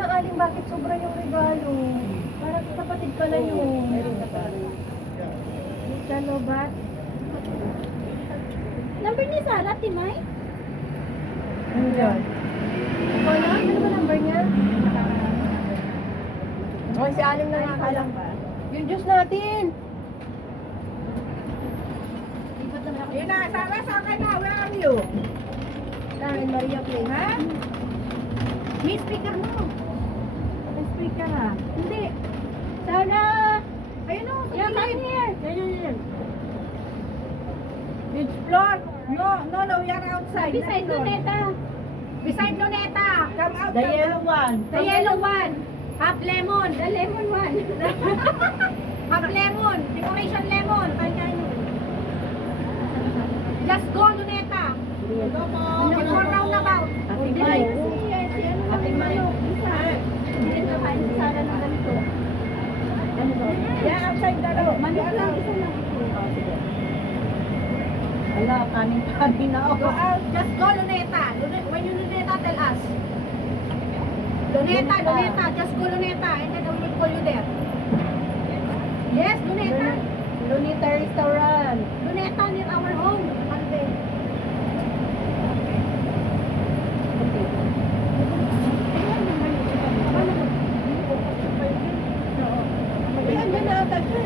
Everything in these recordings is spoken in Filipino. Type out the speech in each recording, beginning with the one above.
na aling bakit sobra yung regalo. Para sa kapatid ka na yun. Regalo ba? Number ni Sarah, Timay? Ano yan? Wala? Ano ba number niya? Okay, si Aling na nakakalang ba? Yung Diyos natin! Yun na, Sarah, saan ka na? Where are you? Dahil Maria Play, ha? May speaker mo. May speaker ha? Hindi. Sarah! Ayun o, sa Yeah, come gilid. here. Yan. Which floor? No, we are outside. Beside Next floor. Luneta. Beside Luneta. Come out. The yellow one. The yellow one. Half lemon. The lemon one. Half lemon. Decoration lemon. Kanya yun. Just go, Luneta. Go mo. One more roundabout. Ating Hindi May. si ano Ating naman May. yung isa. Hindi rin kakain si Sarah ng ganito. Ano ba? Yeah, outside the door. Manok lang, isa lang. Ala, kanin na Go out. Just go, Luneta. When you Luneta, tell us. Luneta. Just go, Luneta. And then we will call you there. Yes, Luneta. Lunita Restaurant. Luneta near our home. Monday. Hindi na ata siya.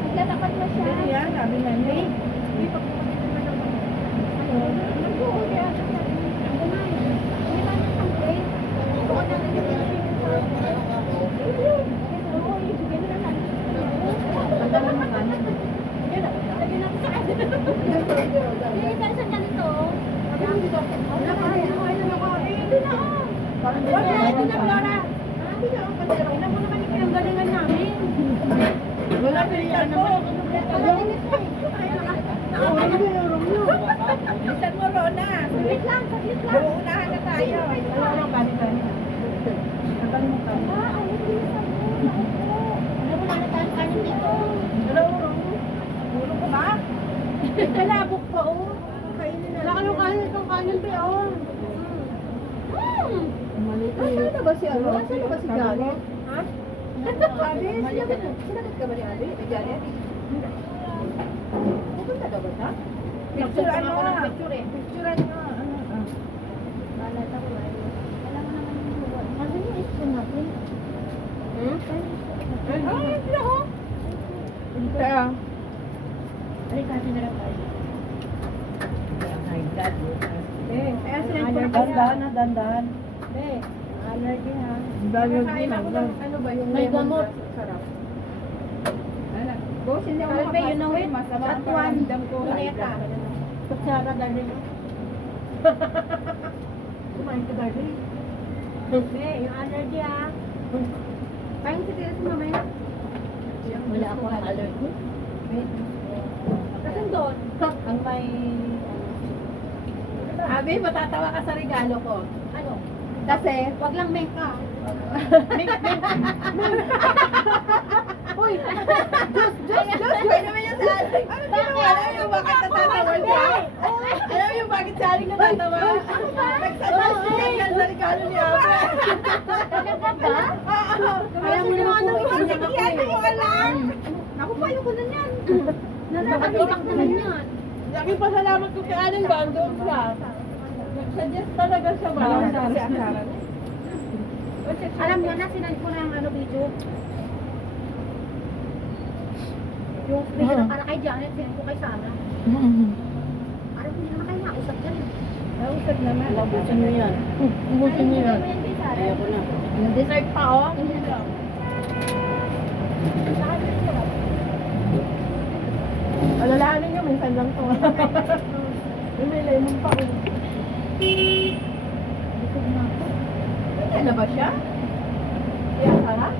Naglalakad na siya. Yan, sabi na niya. Nag-uuli ata siya. Ano na yun? Hindi ba ang plate? Oo, ibigay na lang. Pagdaman mo kanin. Lagyan natin sa atin. Hindi, dahil sa ganito. Hindi na, Parang Wala, hindi ito na, Flora. Ina mo naman yung pinanggalingan namin. Wala pa yan naman. Bisan mo, Rona. Saglit lang. Uunahan na tayo. Wala mo kanin. Ang mo kanin. Ang bilisan mo. Alam mo, wala tayong kanin dito. Ulo ko ba? Kalabok pa, oh. Kainin na. Wala ka nung kanin itong kanin, be, oh. Hmm. Nasaan na ba si ano? Nasaan na ba si Janet? Ha? Abi, sinagat ka ba ni Abi? Ni Janet? Pupunta daw ba siya? Picturean mo. Picturean nga. Balat ako, ay. Alam mo naman yung buwan. Ano yung spoon natin? Ay, hindi ako. Kaya. Ay, kasi na lang tayo. Kaya sila dandan. Allergy ha. Allergy na. Ano ba yung May lemon gamot. grass? Sarap. Boss, hindi ako Kalbe, you know it? Masama That ang one. pakiramdam ko. Luneta. Kutsara, dali. Kumain ka dali. Yung allergy ah. Kain si Tira si mamaya. Wala ako allergy. Kasi doon. Ang may... Abi, matatawa ka sa regalo ko. Ano? Kasi, Wag lang mengka. Uy! Diyos! Uy naman yung sa aling. Ano ginawa? Alam yung bakit natatawa siya? Alam yung bakit sa aling natatawa? Nagsadas siya sa regalo ni Abe. Talaga ba? Alam mo naman kung ikinig ako Yan mo eh. alam. Ako pa yung kunan yan. Nakakalipak naman yan. Laki pasalamat ko kay Aling Bando siya. Nag-suggest talaga siya ba? Alam mo na, sinand ko na yung ano video. Yung video na para kay Janet, sinand ko kay Sana. Alam mo, hindi naman kayo nausap dyan. Nausap naman. Ubusin niyo yan. Ubusin niyo yan. Ayoko na. Yung dessert pa, oh. Alalahanin niyo, minsan lang to. May lemon pa, oh. Busog na ako. Kaya na ba siya? Kaya sarap?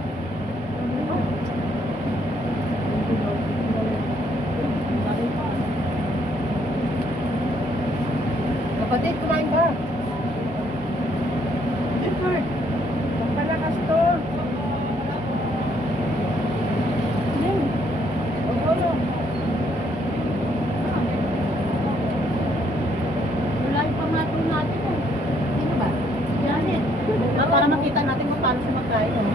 Kapatid, kumain ka. Edward, magpalakas to. Yan. Ulo. Wala yung pamato natin. Sino ba? Janet. Para makita natin kung paano siya magkain.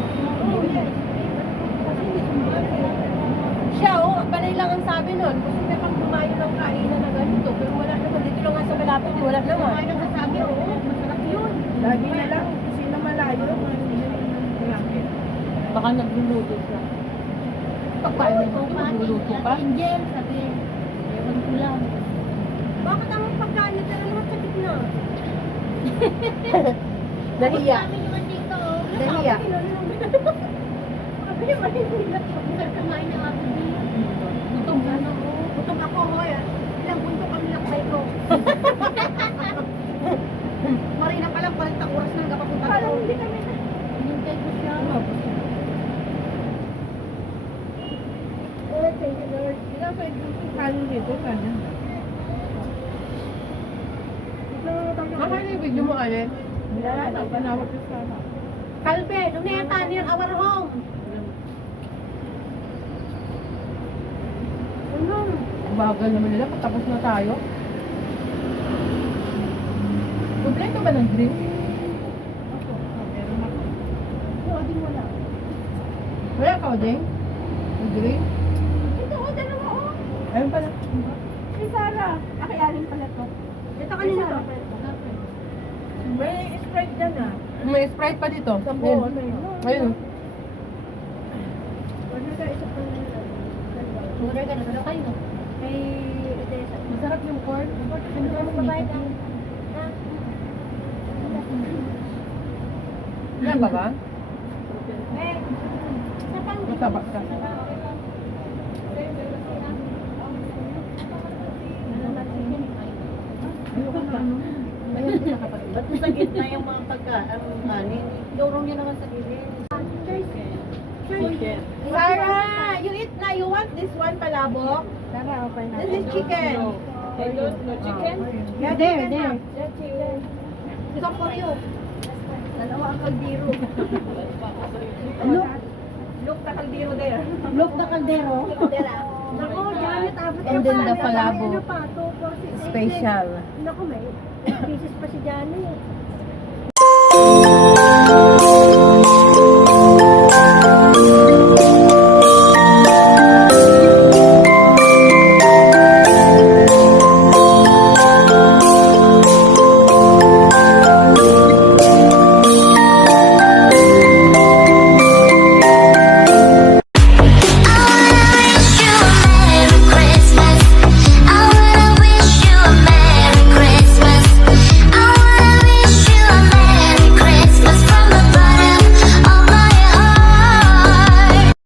Siya, panay lang ang sabi nun. Gusto niya pang kumain ng kainan na ganito. Pero wala naman. Dito lang nga sa malapit. Wala naman. Kumain ang sasabi, oo, masarap yun. Lagi na lang. Kasi na malayo. Baka nagluluto siya. Pagkain mo ito, nagluluto ka? Angel, sabi. Ewan ko lang. Bakit ang pagkain nito naman sa gitna? Nahiya. Kami naman dito. Nahiya. Sabi, manihila. Masarap kumain ng ako din. Gutom na na ako. Gutom ako, hoy. Ilang buntok kami lakbay ko. Marina pa lang, palit ang oras ng kapapunta ko. Hindi kami na. Hinintay ko siya. Oh, thank you, Lord. Ikaw sa kanin dito. Kanin. Makain yung video mo, Alin? Wala na. Panawag ko sana. Kalbe, Luneta, near our home. Ano? Bagal naman nila. Patapos na tayo. Kompleto ba ng drink? Oo, di wala. Wala ka, Odeng? Ng drink? Ito, oh, dalawa, oh. Ayun pala. Si Sarah. Akayanin pala to. Ito kanina to. May Sprite dyan ah. May Sprite pa dito. Sa buo, Ayun. Wala ka, isa pa na. Order ka na sa kayo, no? Kay Odessa. Masarap yung corn. Ano ba magbabayad ang? Ha? Yan ba ba? Eh, sa pang... Masaba ka. Ayoko na ano. Ayun din nakapatid. Ba't sa gitna yung mga pagkain? Dorong niya naman sa gilid. Chicken. Sarah, you eat na. You want this one palabok? Tara, open na. This is chicken. I don't know chicken. Yeah, There, chicken there. na. Ikaw for you. Dalawa ang kaldero. Look. Look na kaldero there. Look the caldero. Naku, Janet, abot And then the pa. palabo. Ano pa, 2, 4, 6, 8, Special. 9. Naku, may pieces pa si Janet.